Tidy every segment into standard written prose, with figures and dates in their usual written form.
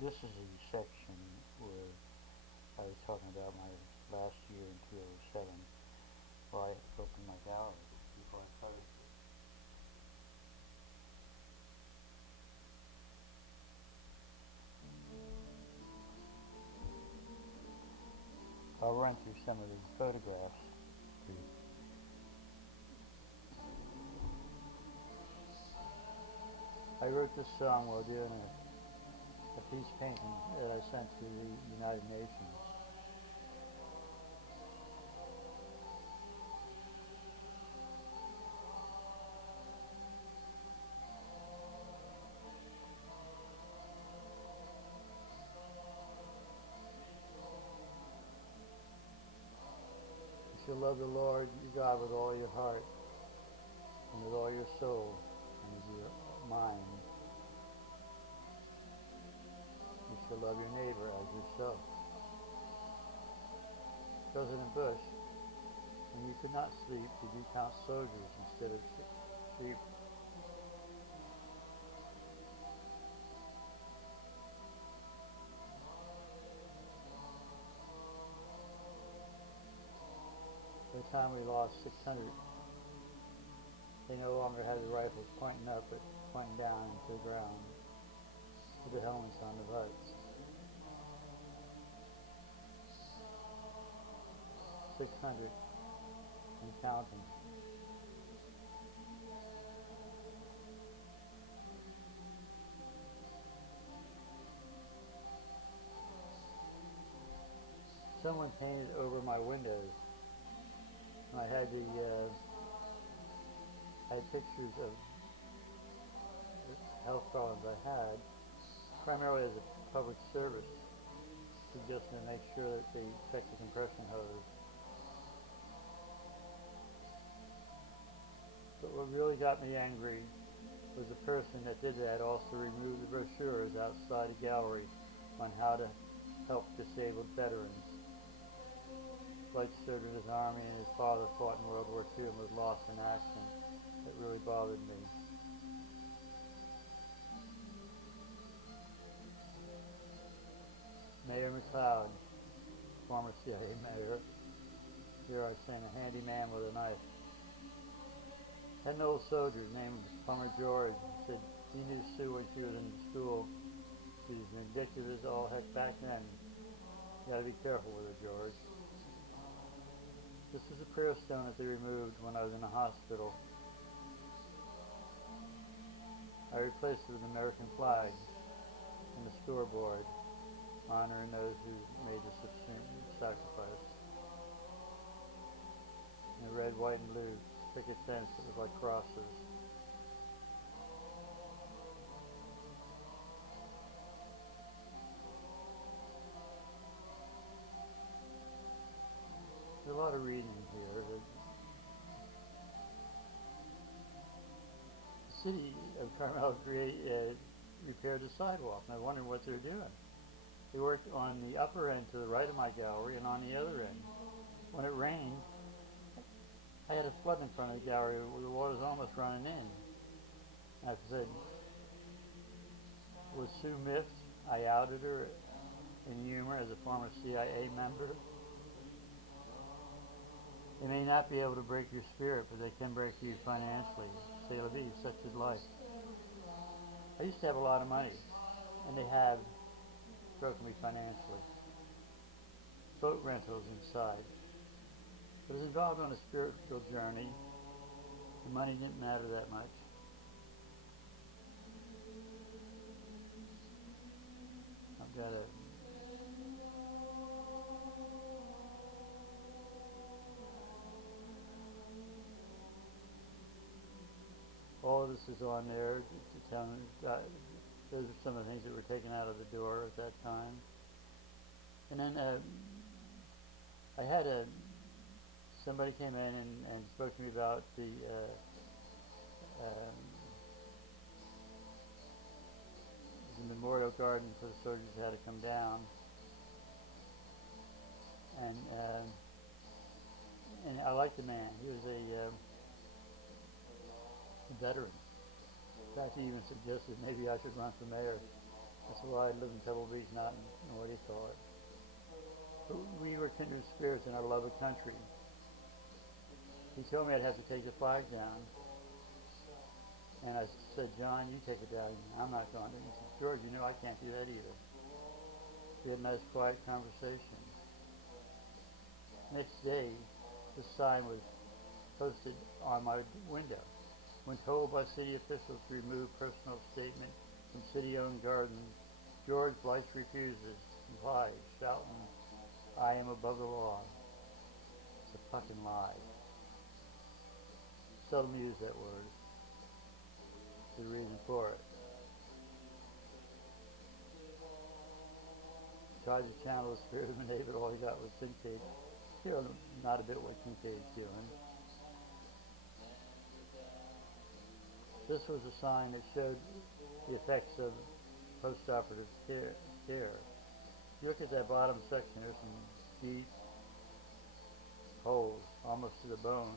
This is the section where I was talking about my last year in 2007, where I opened my gallery before I closed it. I'll run through some of the photographs. I wrote this song while doing a peace painting that I sent to the United Nations. You shall love the Lord your God with all your heart and with all your soul and with your mind. You shall love your neighbor as yourself. President Bush, when you could not sleep, did you count soldiers instead of sheep? By the time we lost 600, they no longer had the rifles pointing up, but pointing down into the ground with the helmets on the butts. 600 and counting. Someone painted over my windows. I had pictures of the health problems I had, primarily as a public service, suggesting to make sure that they check the compression hose. But what really got me angry was the person that did that also removed the brochures outside the gallery on how to help disabled veterans. Bleich served in his army and his father fought in World War II and was lost in action. It really bothered me. Mayor McLeod, former CIA mayor, here I sing a handy man with a knife. Had an old soldier named Plumber George, said he knew Sue when she was in school. She was vindictive as all heck back then. You gotta be careful with her, George. This is a prayer stone that they removed when I was in the hospital. I replaced it with an American flag and the scoreboard, honoring those who made this extreme sacrifice. And the red, white, and blue picket fence that was like crosses. There's a lot of reading here. The city of Carmel repaired the sidewalk, and I wondered what they were doing. They worked on the upper end to the right of my gallery and on the other end. When it rained, I had a flood in front of the gallery where the water was almost running in. And I said, was Sue miffed? I outed her in humor as a former CIA member. They may not be able to break your spirit, but they can break you financially. C'est la vie, such is life. I used to have a lot of money, and they have broken me financially. Boat rentals inside. But as involved on a spiritual journey, the money didn't matter that much. I've got a all of this is on there to tell me those are some of the things that were taken out of the door at that time. And then I had somebody came in and spoke to me about the memorial garden for the soldiers who had to come down, and I liked the man. He was a veteran. In fact, he even suggested maybe I should run for mayor. That's why I live in Pebble Beach, not in what he thought. But we were kindred spirits in our love of country. He told me I'd have to take the flag down. And I said, John, you take it down. I'm not going to. He said, George, you know I can't do that either. We had a nice quiet conversation. Next day, the sign was posted on my window. When told by city officials to remove personal statement from city-owned garden, George Bleich refuses to comply, shouting, I am above the law. It's a fucking lie. Seldom use that word. There's a reason for it. Tried to channel the spirit of Renee, but all he got was Kincaid. You know, not a bit what Kincaid's doing. This was a sign that showed the effects of post-operative care. If you look at that bottom section, there's some deep holes, almost to the bone.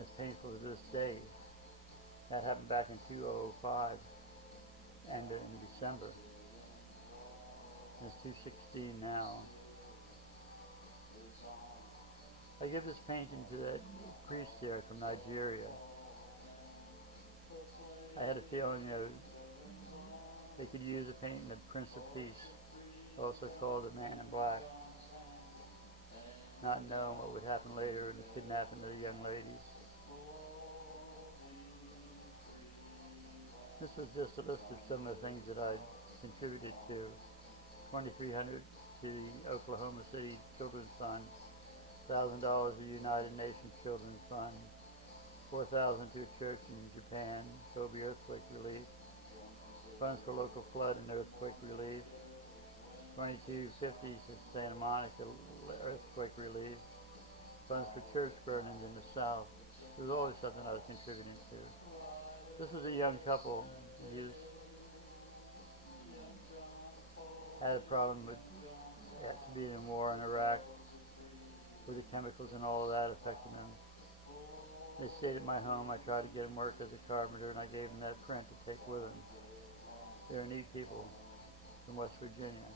It's painful to this day. That happened back in 2005 and in December. It's 216 now. I give this painting to that priest there from Nigeria. I had a feeling they could use a painting of Prince of Peace, also called the Man in Black, not knowing what would happen later in the kidnapping of the young ladies. This was just a list of some of the things that I contributed to. $2,300 to the Oklahoma City Children's Fund, $1,000 to the United Nations Children's Fund, $4,000 to a church in Japan, Kobe earthquake relief, funds for local flood and earthquake relief, $22.50 to Santa Monica earthquake relief, funds for church burnings in the South. There was always something I was contributing to. This was a young couple who had a problem with being in war in Iraq, with the chemicals and all of that affecting them. They stayed at my home. I tried to get them work as a carpenter, and I gave them that print to take with them. They're neat people from West Virginia.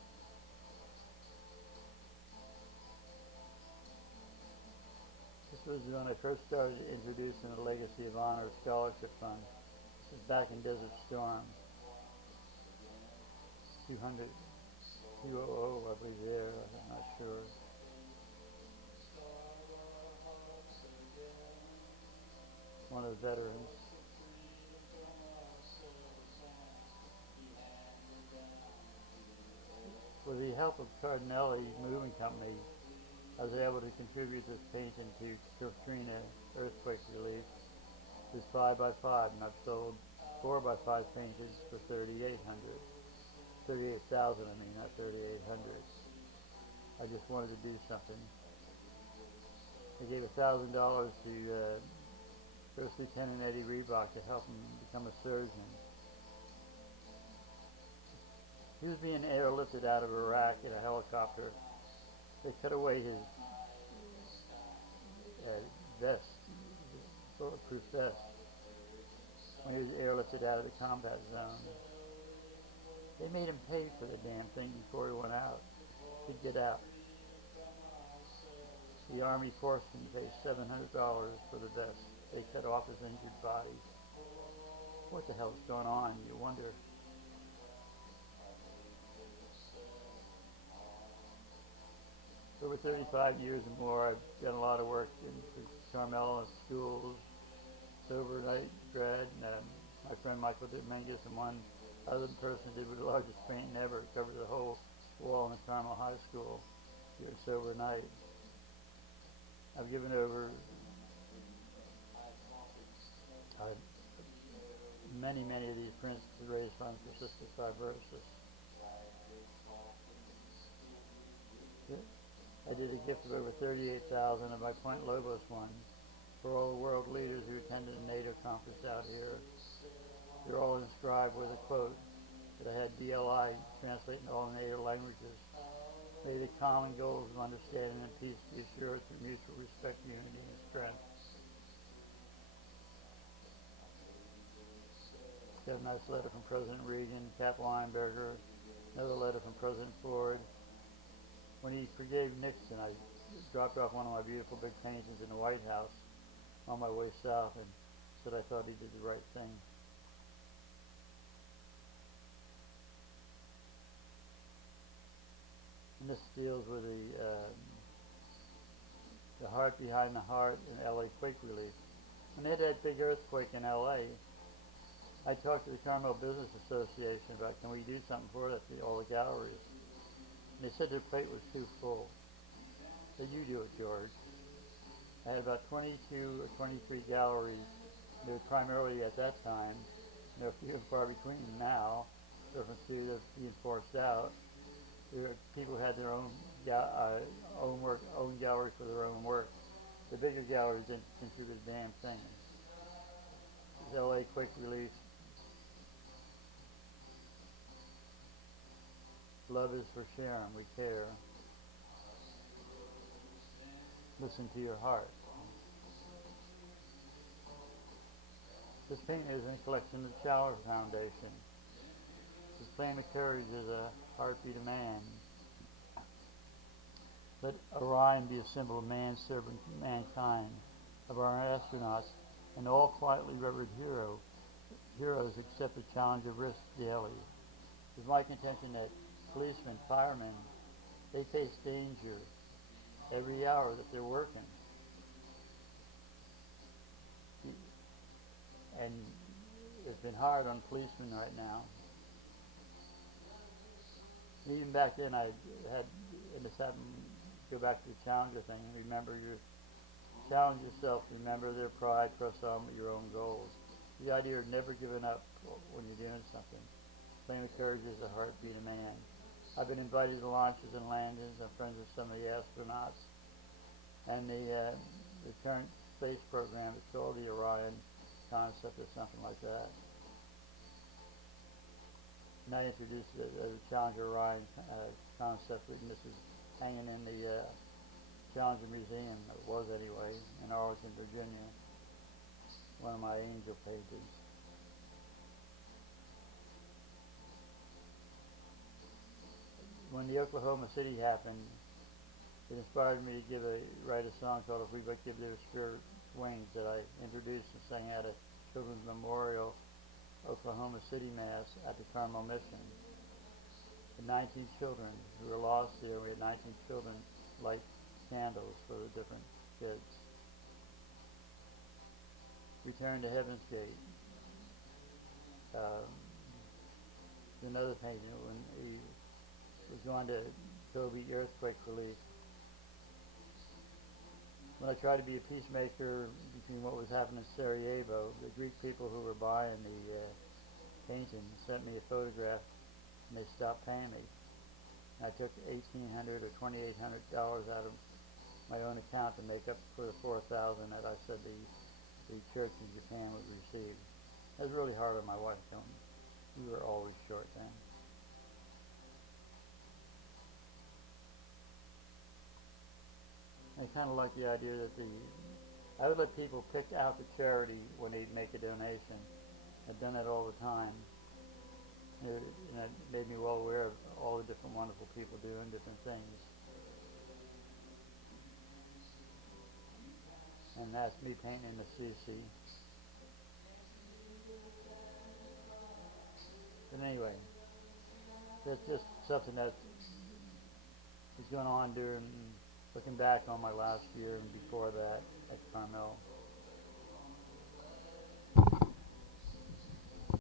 This was when I first started introducing the Legacy of Honor Scholarship Fund. This is back in Desert Storm. 200, 200, I believe there, I'm not sure. One of the veterans. With the help of Cardinelli Moving Company, I was able to contribute this painting to Katrina earthquake relief. It's 5x5, and I've sold 4x5 paintings for $3,800. 38,000, I mean, not 3,800. I just wanted to do something. I gave $1,000 to First Lieutenant Eddie Reebok to help him become a surgeon. He was being airlifted out of Iraq in a helicopter. They cut away his vest, his bulletproof vest, when he was airlifted out of the combat zone. They made him pay for the damn thing before he went out. He'd get out. The Army forced him to pay $700 for the vest. They cut off his injured body. What the hell is going on? You wonder. For 35 years or more, I've done a lot of work in Carmel and schools, sober night dread. My friend Michael Dominguez and one other person did the largest painting ever. It covered the whole wall in the Carmel High School during sober night. I've given over many of these prints to raise funds for cystic fibrosis. I did a gift of over $38,000 of my Point Lobos one for all the world leaders who attended a NATO conference out here. They're all inscribed with a quote that I had BLI translate in all NATO languages. May the common goals of understanding and peace be assured through mutual respect, unity, and strength. Got a nice letter from President Reagan, Cap Weinberger, another letter from President Ford. When he forgave Nixon, I dropped off one of my beautiful big paintings in the White House on my way south and said I thought he did the right thing. And this deals with the heart behind the heart in LA quake relief. When they had that big earthquake in LA, I talked to the Carmel Business Association about can we do something for it at all the galleries. And they said their plate was too full. I said, you do it, George. I had about 22 or 23 galleries. They were primarily at that time, few and far between now, different to being forced out. People who had their own gallery for their own work. The bigger galleries didn't contribute a damn thing. LA Quick Relief. Love is for sharing. We care. Listen to your heart. This painting is in a collection of the Chowder Foundation. This flame of courage is a heartbeat of man. Let Orion be a symbol of man serving mankind, of our astronauts, and all quietly revered heroes accept the challenge of risk daily. It is my contention that policemen, firemen, they face danger every hour that they're working. And it's been hard on policemen right now. Even back then I had, and this happened, go back to the Challenger thing, challenge yourself, remember their pride, press on with your own goals. The idea of never giving up when you're doing something. Flame of courage is the heartbeat of man. I've been invited to launches and landings. I'm friends with some of the astronauts. And the current space program is called the Orion concept or something like that. And I introduced the Challenger Orion concept, and this is hanging in the Challenger Museum, it was anyway, in Arlington, Virginia. One of my angel paintings. When the Oklahoma City happened, it inspired me to write a song called If We But Give Their Spirit Wings that I introduced and sang at a Children's Memorial Oklahoma City Mass at the Carmel Mission. The 19 children who were lost there, we had 19 children light candles for the different kids. Return to Heaven's Gate. Another painting when he was going to Kobe earthquake relief. When I tried to be a peacemaker between what was happening in Sarajevo, the Greek people who were buying the painting sent me a photograph and they stopped paying me. And I took $1,800 or $2,800 out of my own account to make up for the $4,000 that I said the church in Japan would receive. It was really hard on my wife. We were always short then. I kind of like the idea that I would let people pick out the charity when they make a donation. I've done that all the time. And it made me well aware of all the different wonderful people doing different things. And that's me painting the CC. But anyway, that's just something that is going on looking back on my last year and before that at Carmel.